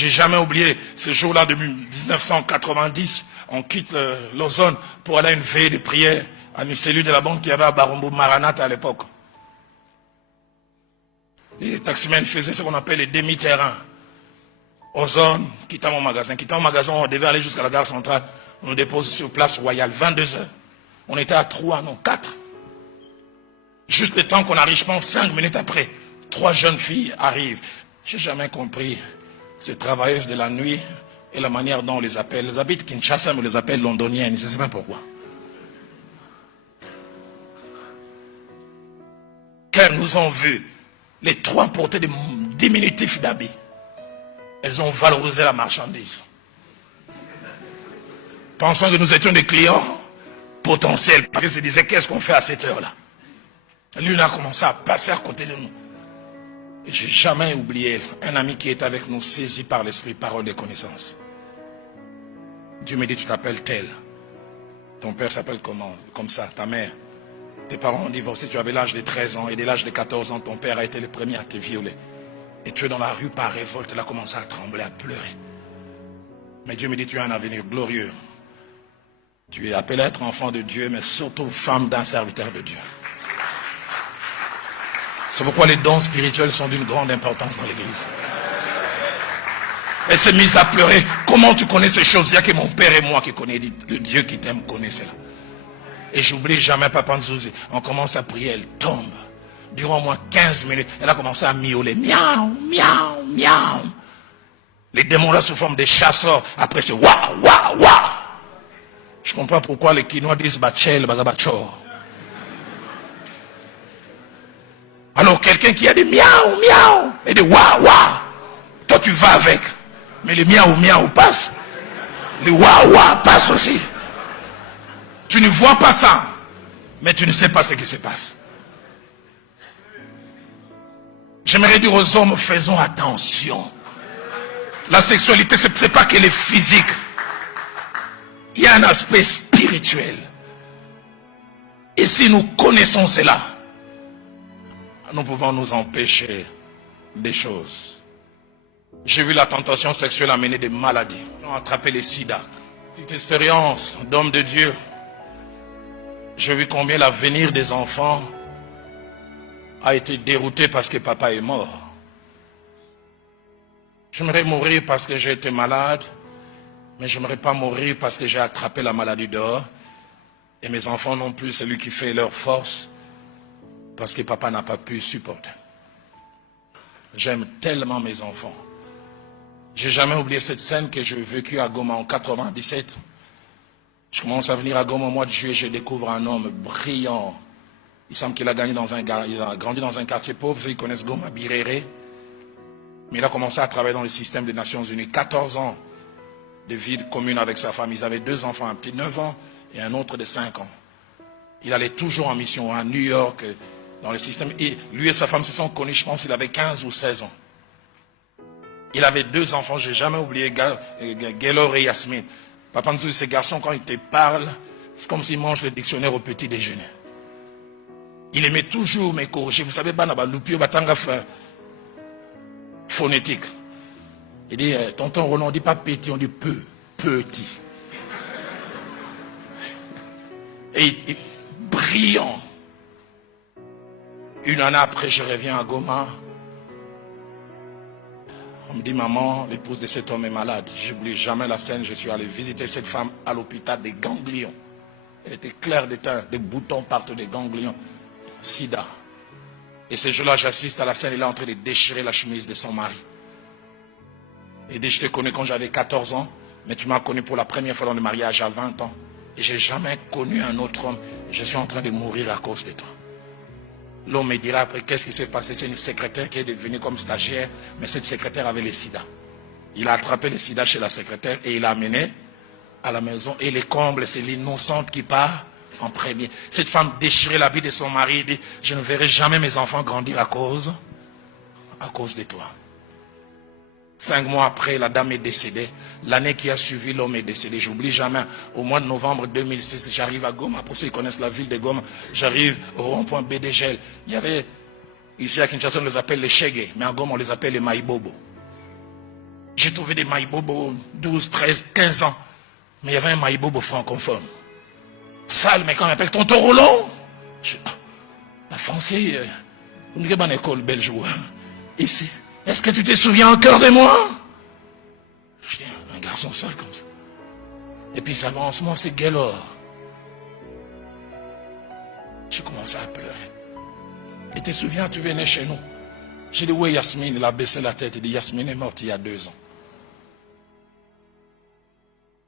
J'ai jamais oublié ce jour-là de 1990. On quitte l'Ozone pour aller à une veille de prière à une cellule de la banque qui avait à Barombo Maranatha à l'époque. Les taximens faisaient ce qu'on appelle les demi-terrains. Ozone, quittant mon magasin. Quittant mon magasin, on devait aller jusqu'à la gare centrale. On nous dépose sur place Royale, 22 heures. On était à 3, non, 4. Juste le temps qu'on arrive, je pense, 5 minutes après, 3 jeunes filles arrivent. J'ai jamais compris ces travailleuses de la nuit et la manière dont on les appelle. Les habitent Kinshasa, mais on les appelle londoniennes. Je ne sais pas pourquoi. Qu'elles nous ont vus, les 3 portaient des diminutifs d'habits. Elles ont valorisé la marchandise. Pensant que nous étions des clients potentiels. Parce qu'ils se disaient, qu'est-ce qu'on fait à cette heure-là? L'une a commencé à passer à côté de nous. Et j'ai jamais oublié un ami qui est avec nous, saisi par l'esprit, parole de connaissance. Dieu me dit, tu t'appelles tel. Ton père s'appelle comment? Comme ça, ta mère. Tes parents ont divorcé, tu avais l'âge de 13 ans. Et dès l'âge de 14 ans, ton père a été le premier à te violer. Et tu es dans la rue par révolte, elle a commencé à trembler, à pleurer. Mais Dieu me dit, tu as un avenir glorieux. Tu es appelé à être enfant de Dieu, mais surtout femme d'un serviteur de Dieu. C'est pourquoi les dons spirituels sont d'une grande importance dans l'église. Elle s'est mise à pleurer. Comment tu connais ces choses? Il n'y a que mon père et moi qui connaissons. Le Dieu qui t'aime connaît cela. Et j'oublie jamais Papa Nzouzi. On commence à prier, elle tombe. Durant au moins 15 minutes, elle a commencé à miauler. Miaou, miaou, miaou. Les démons là sous forme de chasseurs. Après c'est waouh, waouh, waouh. Je comprends pourquoi les Quinois disent Bachel, Bazabachor. Alors quelqu'un qui a des miaou, miaou et des waouh, waouh. Toi tu vas avec. Mais les miaou, miaou passent. Les waouh, waouh passent aussi. Tu ne vois pas ça. Mais tu ne sais pas ce qui se passe. J'aimerais dire aux hommes, faisons attention. La sexualité, ce n'est pas qu'elle est physique. Il y a un aspect spirituel. Et si nous connaissons cela, nous pouvons nous empêcher des choses. J'ai vu la tentation sexuelle amener des maladies. Ils ont attrapé les sida. Petite expérience d'homme de Dieu. J'ai vu combien l'avenir des enfants a été dérouté parce que papa est mort. J'aimerais mourir parce que j'ai été malade, mais je n'aimerais pas mourir parce que j'ai attrapé la maladie dehors. Et mes enfants non plus, c'est lui qui fait leur force parce que papa n'a pas pu supporter. J'aime tellement mes enfants. J'ai jamais oublié cette scène que j'ai vécue à Goma en 97. Je commence à venir à Goma au mois de juillet, je découvre un homme brillant. Il semble qu'il a grandi dans un quartier pauvre, ils connaissent Goma Birere. Mais il a commencé à travailler dans le système des Nations Unies. 14 ans de vie commune avec sa femme. Ils avaient 2 enfants, un petit de 9 ans et un autre de 5 ans. Il allait toujours en mission à New York, dans le système. Et lui et sa femme se sont connus, je pense, il avait 15 ou 16 ans. Il avait 2 enfants, je n'ai jamais oublié Gaylor et Yasmine. Papa Nzouzi, ces garçons, quand ils te parlent, c'est comme s'ils mangent le dictionnaire au petit déjeuner. Il aimait toujours me corriger. Vous savez, Loupio Batanga phonétique. Il dit, tonton Roland, on ne dit pas petit, on dit petit. Et brillant. Une année après, je reviens à Goma. On me dit, maman, l'épouse de cet homme est malade. Je n'oublie jamais la scène. Je suis allé visiter cette femme à l'hôpital des ganglions. Elle était claire de teint, des boutons partout, des ganglions. Sida. Et ce jour-là, j'assiste à la scène. Il est en train de déchirer la chemise de son mari. Il dit, je te connais quand j'avais 14 ans, mais tu m'as connu pour la première fois dans le mariage à 20 ans. Et je n'ai jamais connu un autre homme. Je suis en train de mourir à cause de toi. L'homme me dira après, qu'est-ce qui s'est passé? C'est une secrétaire qui est devenue comme stagiaire, mais cette secrétaire avait le sida. Il a attrapé le sida chez la secrétaire et il l'a amené à la maison. Et les combles, c'est l'innocente qui part en premier. Cette femme déchirait l'habit de son mari et dit, je ne verrai jamais mes enfants grandir à cause de toi. 5 mois après, la dame est décédée. L'année qui a suivi, l'homme est décédé. J'oublie jamais. Au mois de novembre 2006, j'arrive à Goma. Pour ceux qui connaissent la ville de Goma, j'arrive au rond-point BDGL. Il y avait, ici à Kinshasa, on les appelle les Chege, mais à Goma, on les appelle les Maïbobo. J'ai trouvé des maïbobos 12, 13, 15 ans. Mais il y avait un maïbobo francophone. Sale, mais qu'on appelle tonton Roland. La français, on est dans l'école belge. Ici. Est-ce que tu te souviens encore de moi? Je dis, un garçon sale comme ça. Et puis ça avance, moi c'est Gaylor. J'ai commencé à pleurer. Et te souviens, tu venais chez nous. J'ai dit, oui, Yasmine, il a baissé la tête. Il dit, Yasmine est morte il y a 2 ans.